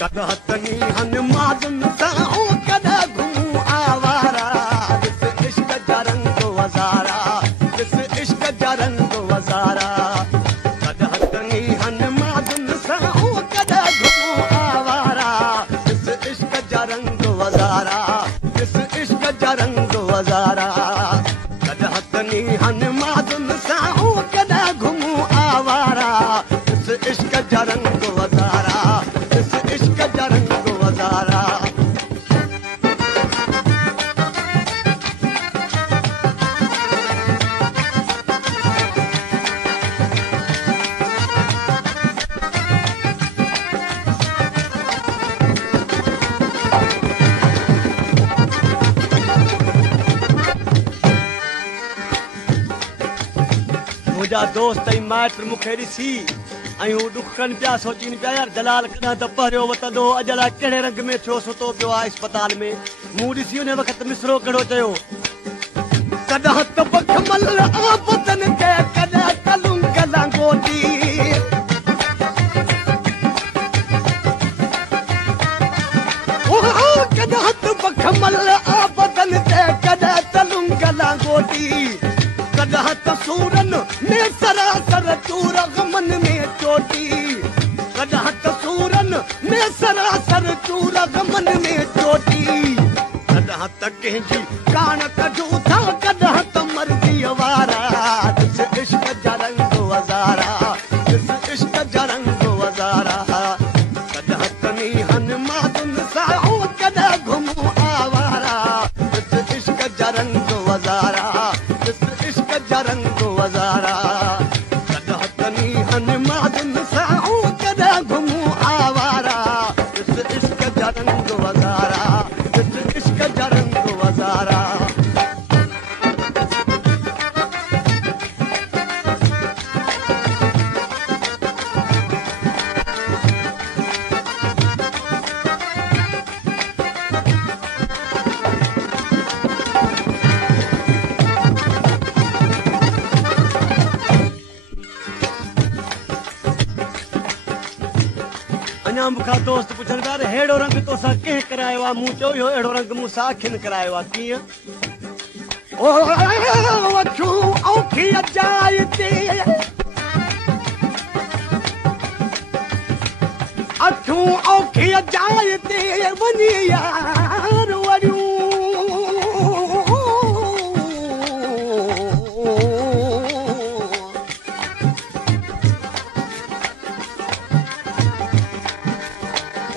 कॾहिं तनी हन माजुन सां कॾहिं घुमूं आवारा ॾिस इश्क जा रंग वज़ारा ॾिस इश्क जा रंग वज़ारा कॾहिं तनी हन माजुन सां कॾहिं घुमूं आवारा ॾिस इश्क जा रंग वज़ारा ॾिस इश्क जा रंग वज़ारा कॾहिं तनी हन माजुन सां कॾहिं घुमूं आवारा ॾिस इश्क जा रंग वज़ारा ॾिस इश्क जा रंग वज़ारा मुंहिंजा दोस्त ऐं माइट मूंखे ॾिसी ऐं हू ॾुख कनि पिया सोचीनि पिया यार दलाल कॾहिं त पहिरियों वठंदो अॼु अलाए कहिड़े रंग में थियो सुतो पियो आहे अस्पताल में मूं ॾिसी उन वक़्तु मिसरो कहिड़ो चयो कॾहिं त बखमल आबदन ते कॾहिं कलुंग लांगोटी कॾहिं त बखमल आबदन ते कॾहिं तलुंग लांगोटी कॾहिं त सूरन में सरासर चूर गमन में चोटी कॾहिं त सूरन में सरासर चूर गमन में चोटी कॾहिं त कंहिंजी कान कढूं था कॾहिं त मर्ज़ी वारा ॾिस इश्क जा रंग वज़ारा ॾिस इश्क जा रंग वज़ारा कॾहिं तनी हन माजुन सां कॾहिं घुमूं आवारा ॾिस इश्क जा रंग वज़ारा ॾिस इश्क जा रंग वज़ारा कॾहिं तनी हन माजुन सां कॾहिं घुमूं आवारा ॾिस इश्क जा रंग वज़ारा ॾिस इश्क जा रंग वज़ारा अञा मूंखां दोस्त पुछनि पिया अहिड़ो रंग तोसां कंहिं करायो आहे मूं चयो अहिड़ो रंग मूंसां अखियुनि करायो आहे कीअं अखियूं औखीअ जाइ ते वञी यार वरियूं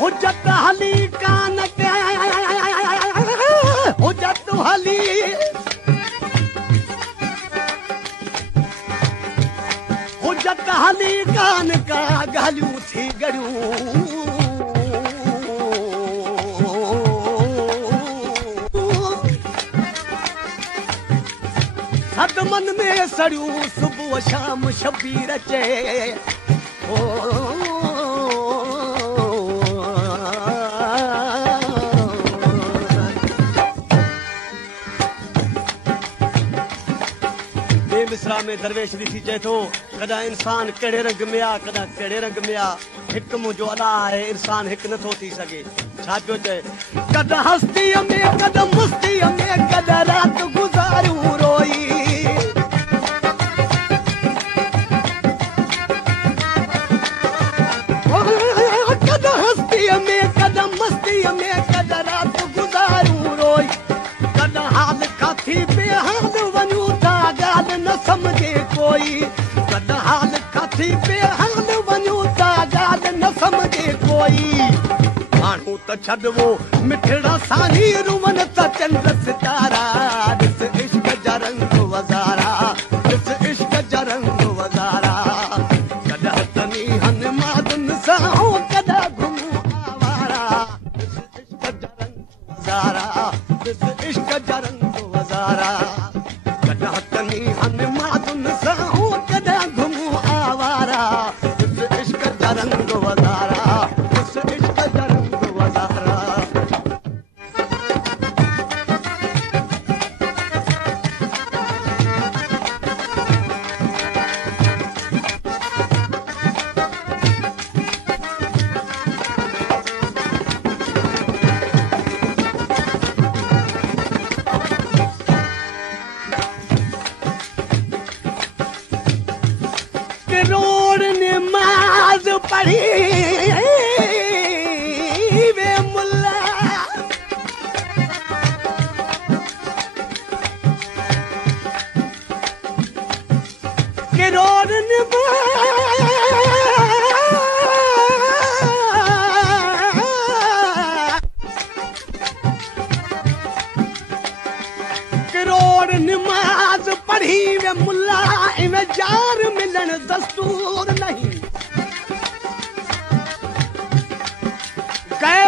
हुजत हली कान हुजत हली हुजत हली कान का ॻाल्हियूं थी गड़ियूं सदमन में सड़ियूं सुबुह शाम शबीर अचे मिसरा में दरवेश ॾिसी चए थो कॾहिं इंसान कहिड़े रंग में आहे कॾहिं कहिड़े रंग में आहे हिकु मुंहिंजो अला आहे इंसान हिकु नथो थी सघे छा पियो चए कॾहिं हस्तीअ में कॾहिं मस्तीअ में कॾहिं राति गुज़ारियूं रोई कॾहिं हस्तीअ में कॾहिं मस्तीअ में कॾहिं राति गुज़ारियूं रोई कॾहिं हाल काथी बेहाल वञूं था ॻाल्हि न सम्झे कोई कॾहिं हाल काथी बेहाल वञूं था ॻाल्हि न सम्झे कोई माण्हू त छॾिबो मिठड़ा साही रुवन त चंड सितारा ॾिस इश्क जा रंग वज़ारा ॾिस इश्क जा रंग वज़ारा कॾहिं तनी हन माजुन सां कॾहिं घुमूं आवारा ॾिस इश्क जा रंग वज़ारा ॾिस इश्क जा रंग वज़ारा कॾहिं तनी हन माजुन सां कॾहिं घुमूं आवारा ॾिस इश्क जा रंग वज़ारा ॾिस इश्क जा रंग वज़ारा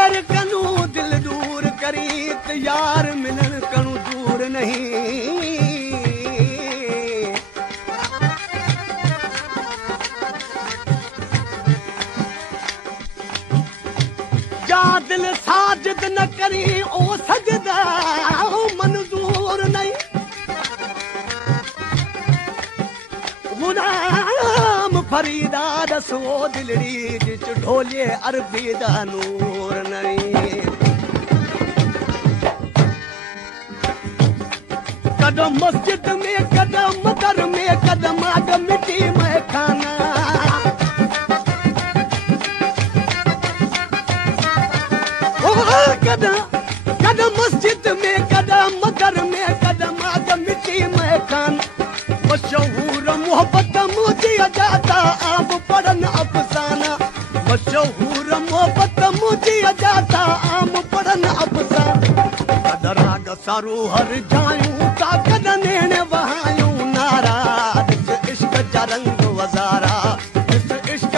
सैर कनू दिल दूर करी त यार मिलन कनू दूर नहीं जा दिल साजिद न करी ओ सजदा मंजूर नहीं गुलाम फरीदा दसो दिलड़ी जिच ढोले अरबी दा नूर नहीं कदम मस्जिद में कदम दर में कदम आग मिट्टी में खाना कदम मस्जिद में कदम घर में कदम आग मिट्टी में खान मशहूर मोहब्बत मुझे जाता आप पढ़न अफसाना मशहूर मोहब्बत मुझे जाता आम पढ़न अफसाना कदराग सारू हर जायूं ता कद नेने वहायूं नारा इस इश्क जा रंग वजारा इस इश्क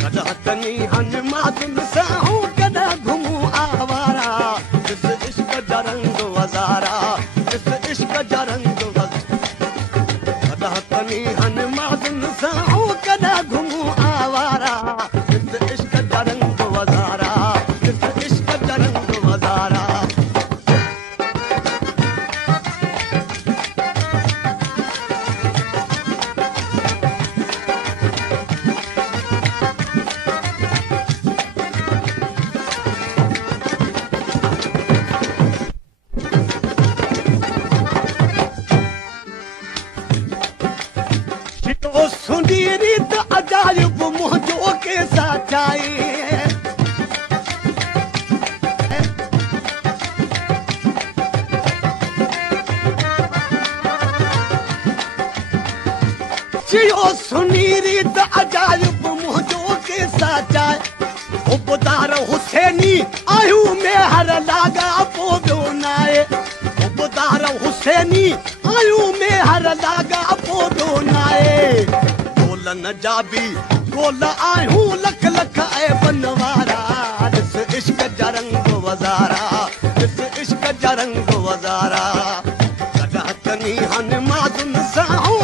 कद हतनी हन माजुन साहूं कद घुमूं आवारा इस इश्क जा रंग वजारा इस इश्क जा रंग कद हतनी हन माजुन साहूं कद घुमूं आवारा इस इश्क जा रंग वजारा इस इश्क जा रंग वजारा सुनी रीत अजायब मुंहिंजो के साचाई जियो सुनी रीत अजायब मुंहिंजो के साचाई उबदार हुसैनी आयू में हर लागा पोबियो नाए उबदार हुसैनी आयू में हर लागा पोबियो नाए गोलन जाबी गोल आयूं लख लख ऐ बनवारा इस इश्क जा रंग वजारा इस इश्क जा रंग वजारा कदा तनी हन माजुन साहूं